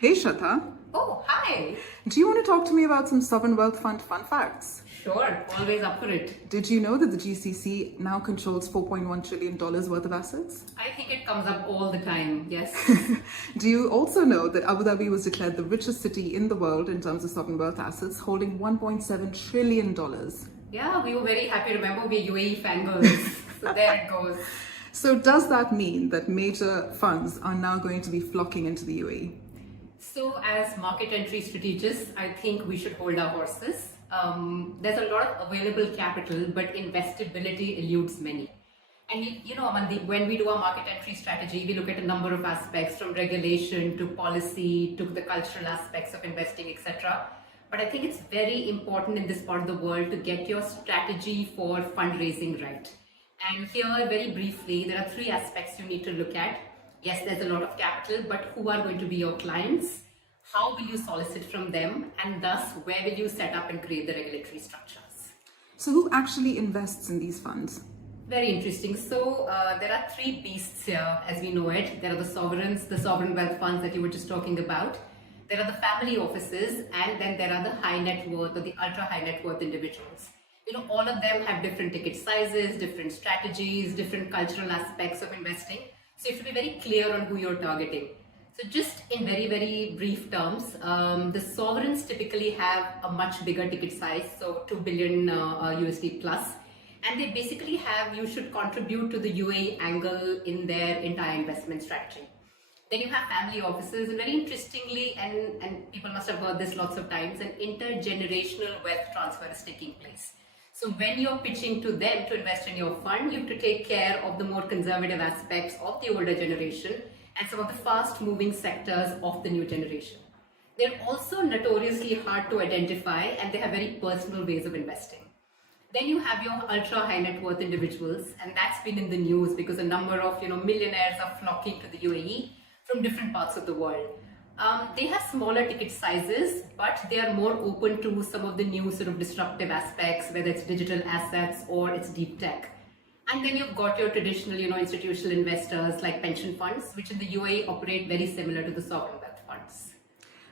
Hey Shraddha, Oh, hi. do you want to talk to me about some sovereign wealth fund fun facts? Sure, always up for it. Did you know that the GCC now controls $4.1 trillion worth of assets? I think it comes up all the time, yes. Do you also know that Abu Dhabi was declared the richest city in the world in terms of sovereign wealth assets, holding $1.7 trillion? Yeah, we were very happy. Remember, we're UAE fangirls. So there it goes. So does that mean that major funds are now going to be flocking into the UAE? So as market entry strategists, I think we should hold our horses. There's a lot of available capital, but investability eludes many. And Amandeep, when we do our market entry strategy, we look at a number of aspects from regulation to policy to the cultural aspects of investing, etc. But I think it's very important in this part of the world to get your strategy for fundraising right. And here, very briefly, there are three aspects you need to look at. Yes, there's a lot of capital, but who are going to be your clients? How will you solicit from them? And thus, where will you set up and create the regulatory structures? So who actually invests in these funds? Very interesting. So there are three beasts here, as we know it. There are the sovereigns, the sovereign wealth funds that you were just talking about. There are the family offices, and then there are the high net worth or the ultra high net worth individuals. All of them have different ticket sizes, different strategies, different cultural aspects of investing. So you have to be very clear on who you're targeting. So just in very, very brief terms, the sovereigns typically have a much bigger ticket size, so 2 billion USD plus. And they basically have, you should contribute to the UAE angle in their entire investment strategy. Then you have family offices, and very interestingly, and people must have heard this lots of times, an intergenerational wealth transfer is taking place. So when you're pitching to them to invest in your fund, you have to take care of the more conservative aspects of the older generation and some of the fast moving sectors of the new generation. They're also notoriously hard to identify, and they have very personal ways of investing. Then you have your ultra high net worth individuals, and that's been in the news because a number of millionaires are flocking to the UAE from different parts of the world. They have smaller ticket sizes, but they are more open to some of the new sort of disruptive aspects, whether it's digital assets or it's deep tech. And then you've got your traditional, institutional investors like pension funds, which in the UAE operate very similar to the sovereign wealth funds.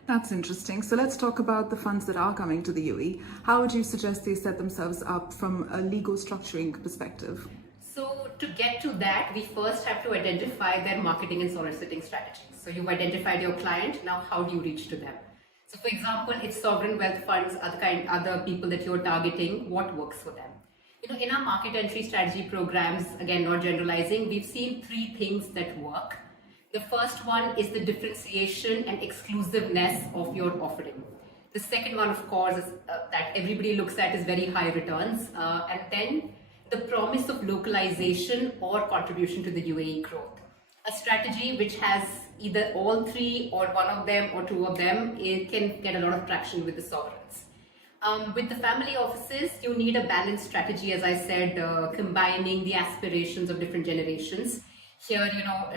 That's interesting. So let's talk about the funds that are coming to the UAE. How would you suggest they set themselves up from a legal structuring perspective? So to get to that, we first have to identify their marketing and soliciting strategies. So you've identified your client. Now, how do you reach to them? So for example, if sovereign wealth funds are the people that you're targeting, what works for them? In our market entry strategy programs, again, not generalizing, we've seen three things that work. The first one is the differentiation and exclusiveness of your offering. The second one, of course, is that everybody looks at is very high returns. And then the promise of localization or contribution to the UAE growth. A strategy which has either all three or one of them or two of them, it can get a lot of traction with the sovereigns. With the family offices, you need a balanced strategy, as I said, combining the aspirations of different generations. Here,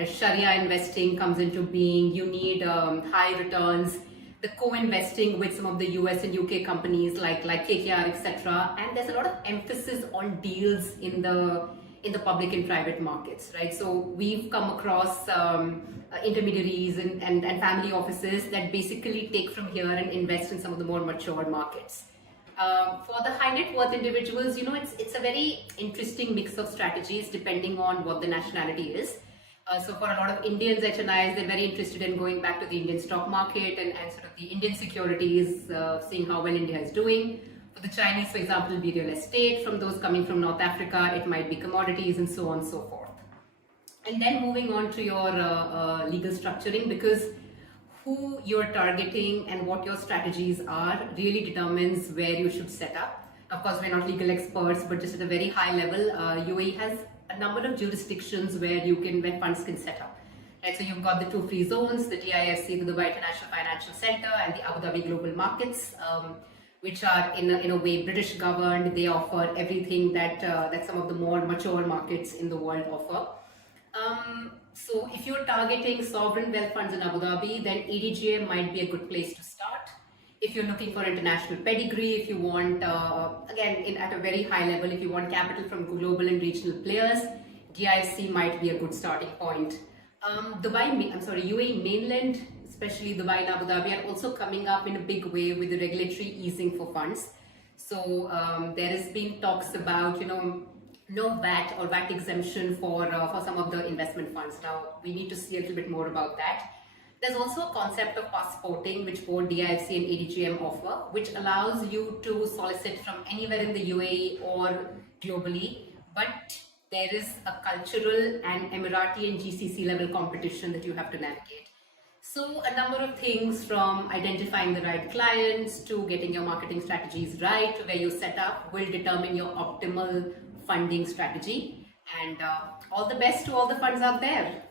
Sharia investing comes into being. You need high returns, the co-investing with some of the US and UK companies like KKR, etc. And there's a lot of emphasis on deals in the public and private markets, right? So we've come across intermediaries and family offices that basically take from here and invest in some of the more mature markets. For the high net worth individuals, it's a very interesting mix of strategies depending on what the nationality is. So for a lot of Indians, HNIs, they're very interested in going back to the Indian stock market and sort of the Indian securities, seeing how well India is doing. For the Chinese, for example, it'll be real estate. From those coming from North Africa, it might be commodities and so on and so forth. And then moving on to your legal structuring, because who you're targeting and what your strategies are really determines where you should set up. Of course, we're not legal experts, but just at a very high level, UAE has a number of jurisdictions where funds can set up. Right, so you've got the two free zones, the DIFC, the Dubai International Financial Center, and the Abu Dhabi Global Markets, which are in a way British governed. They offer everything that some of the more mature markets in the world offer. So if you're targeting sovereign wealth funds in Abu Dhabi, then ADIA might be a good place to start. If you're looking for international pedigree, if you want, again, at a very high level, if you want capital from global and regional players, DIFC might be a good starting point. UAE mainland especially Dubai and Abu Dhabi, are also coming up in a big way with the regulatory easing for funds. So there has been talks about, no VAT or VAT exemption for some of the investment funds. Now we need to see a little bit more about that. There's also a concept of passporting, which both DIFC and ADGM offer, which allows you to solicit from anywhere in the UAE or globally, but there is a cultural and Emirati and GCC level competition that you have to navigate. So a number of things, from identifying the right clients to getting your marketing strategies right, to where you set up, will determine your optimal funding strategy. And all the best to all the funds out there.